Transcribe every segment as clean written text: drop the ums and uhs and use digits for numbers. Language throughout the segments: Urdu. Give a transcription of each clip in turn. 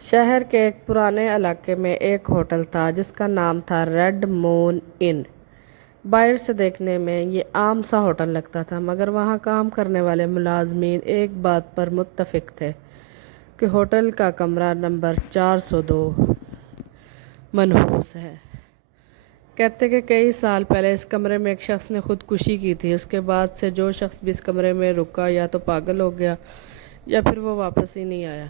شہر کے ایک پرانے علاقے میں ایک ہوٹل تھا جس کا نام تھا ریڈ مون ان۔ باہر سے دیکھنے میں یہ عام سا ہوٹل لگتا تھا، مگر وہاں کام کرنے والے ملازمین ایک بات پر متفق تھے کہ ہوٹل کا کمرہ نمبر 402 منحوس ہے۔ کہتے کہ کئی سال پہلے اس کمرے میں ایک شخص نے خودکشی کی تھی۔ اس کے بعد سے جو شخص بھی اس کمرے میں رکا یا تو پاگل ہو گیا یا پھر وہ واپس ہی نہیں آیا۔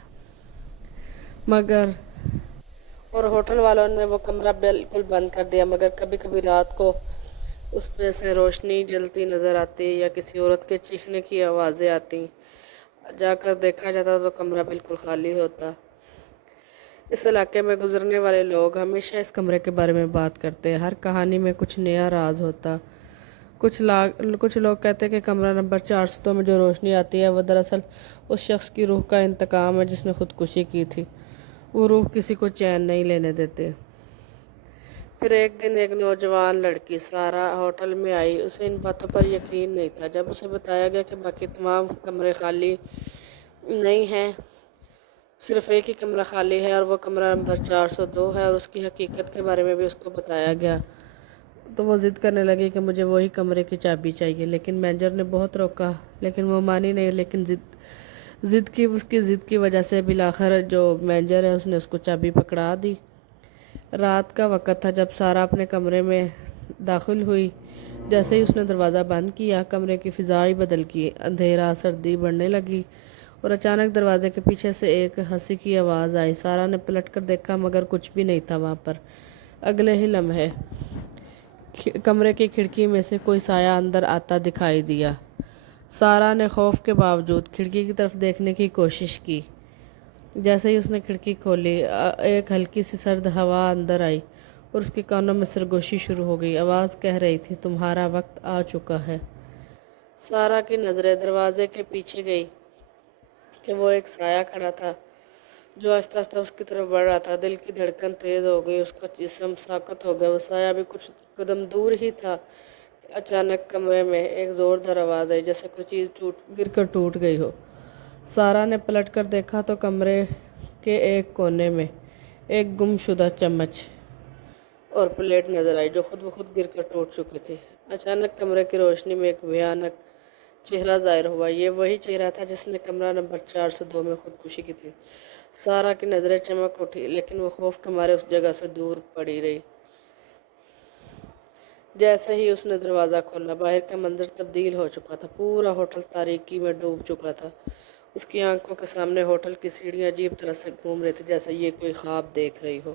اور ہوٹل والوں نے وہ کمرہ بالکل بند کر دیا، مگر کبھی کبھی رات کو اس میں سے روشنی جلتی نظر آتی یا کسی عورت کے چیخنے کی آوازیں آتی۔ جا کر دیکھا جاتا تو کمرہ بالکل خالی ہوتا۔ اس علاقے میں گزرنے والے لوگ ہمیشہ اس کمرے کے بارے میں بات کرتے، ہر کہانی میں کچھ نیا راز ہوتا۔ کچھ لوگ کہتے کہ کمرہ نمبر 402 میں جو روشنی آتی ہے وہ دراصل اس شخص کی روح کا انتقام ہے جس نے خودکشی کی تھی۔ وہ روح کسی کو چین نہیں لینے دیتے۔ پھر ایک دن ایک نوجوان لڑکی سارا ہوٹل میں آئی۔ اسے ان باتوں پر یقین نہیں تھا۔ جب اسے بتایا گیا کہ باقی تمام کمرے خالی نہیں ہیں، صرف ایک ہی کمرہ خالی ہے اور وہ کمرہ نمبر 402 ہے، اور اس کی حقیقت کے بارے میں بھی اس کو بتایا گیا، تو وہ ضد کرنے لگی کہ مجھے وہی کمرے کی چابی چاہیے۔ لیکن مینیجر نے بہت روکا لیکن وہ مانی نہیں۔ لیکن اس کی ضد کی وجہ سے بالآخر جو مینیجر ہے اس نے اس کو چابی پکڑا دی۔ رات کا وقت تھا جب سارا اپنے کمرے میں داخل ہوئی۔ جیسے ہی اس نے دروازہ بند کیا، کمرے کی فضا ہی بدل گئی۔ اندھیرا، سردی بڑھنے لگی اور اچانک دروازے کے پیچھے سے ایک ہنسی کی آواز آئی۔ سارا نے پلٹ کر دیکھا مگر کچھ بھی نہیں تھا وہاں پر۔ اگلے ہی لمحے کمرے کی کھڑکی میں سے کوئی سایہ اندر آتا دکھائی دیا۔ سارا نے خوف کے باوجود کھڑکی کی طرف دیکھنے کی کوشش کی۔ جیسے ہی اس نے کھڑکی کھولی، ایک ہلکی سی سرد ہوا اندر آئی اور اس کے کانوں میں سرگوشی شروع ہو گئی۔ آواز کہہ رہی تھی، تمہارا وقت آ چکا ہے۔ سارا کی نظریں دروازے کے پیچھے گئی کہ وہ ایک سایہ کھڑا تھا جو آہستہ آہستہ اس کی طرف بڑھ رہا تھا۔ دل کی دھڑکن تیز ہو گئی، اس کا جسم ساکت ہو گیا۔ وہ سایہ بھی کچھ قدم دور ہی تھا کہ اچانک کمرے میں ایک زوردار آواز آئی، جیسے کوئی چیز گر کر ٹوٹ گئی ہو۔ سارا نے پلٹ کر دیکھا تو کمرے کے ایک کونے میں ایک گم شدہ چمچ اور پلیٹ نظر آئی جو خود بخود گر کر ٹوٹ چکی تھی۔ اچانک کمرے کی روشنی میں ایک بھیانک چہرہ ظاہر ہوا۔ یہ وہی چہرہ تھا جس نے کمرہ نمبر 402 میں خودکشی کی تھی۔ سارا کی نظریں چمک اٹھی لیکن وہ خوف کے مارے اس جگہ سے دور پڑی رہی۔ جیسے ہی اس نے دروازہ کھولا، باہر کا منظر تبدیل ہو چکا تھا۔ پورا ہوٹل تاریکی میں ڈوب چکا تھا۔ اس کی آنکھوں کے سامنے ہوٹل کی سیڑھیاں عجیب طرح سے گھوم رہی تھی، جیسے یہ کوئی خواب دیکھ رہی ہو۔